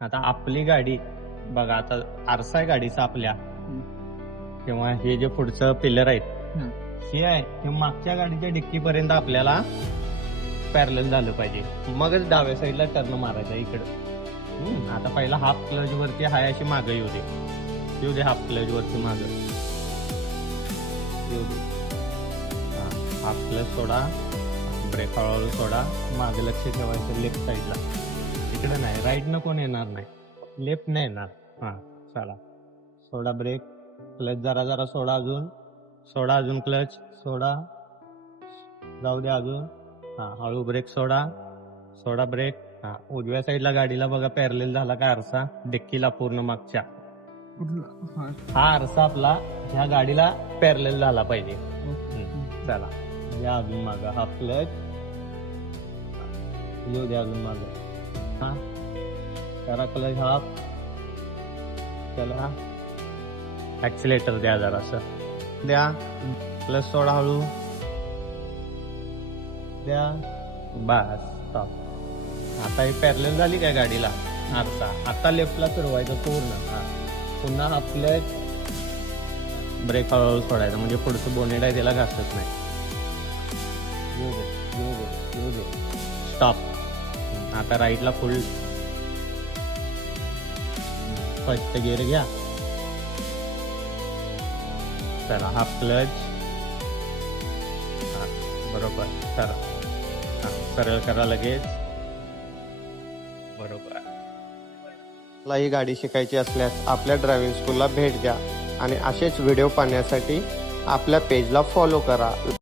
आता आपली गाडी बघा, आता आरसा आहे गाडीचा आपल्या, किंवा हे जे पुढचं पिलर आहेत हे आहे, हे मागच्या गाडीच्या डिक्कीपर्यंत आपल्याला पॅरलल झालं पाहिजे, मगच डाव्या साईडला टर्न मारायचा इकडं. आता पहिला हाफ क्लच वरती हाय अशी मागं येऊ दे हाफ क्लच वरती मागं येऊ दे. हाफ क्लच सोडा, ब्रेक हळूहळू सोडा, मागे लक्ष ठेवायचं लेफ्ट साईडला, इकडे नाही. राईट न कोण येणार नाही, लेफ्ट नाही येणार. चला सोडा ब्रेक, क्लच जरा सोडा, अजून क्लच सोडा, जाऊ दे अजून. हळू ब्रेक सोडा ब्रेक. उजव्या साईडला गाडीला बघा पॅरलेल झाला का आरसा डिक्कीला पूर्ण मागच्या. हा आरसा आपला ह्या गाडीला पॅरलेल झाला पाहिजे. चला या अजून मागं, हाफ क्लच येऊ द्या अजून मागं. करा क्लच हाफ, चला ऍक्सिलेटर द्या जरासं द्या, क्लच सोडा हळू द्या, बस स्टॉप. आता ही पॅरलेल झाली काय गाडीला आरसा. आता लेफ्टला फिरवायचं पूर्ण. पुन्हा हाफ क्लच, ब्रेक हळूहळू सोडायचा, म्हणजे पुढचं बोनेट आहे त्याला घासत नाही. येऊ दे स्टॉप. आता राईटला फुल फर्स्ट गिअर घ्या. चला हाफ क्लच, बरोबर सरळ करा लगेच, बरोबर. ही गाडी शिकायची असल्यास आपल्या ड्रायव्हिंग स्कूलला भेट द्या आणि असेच व्हिडिओ पाहण्यासाठी आपल्या पेजला फॉलो करा.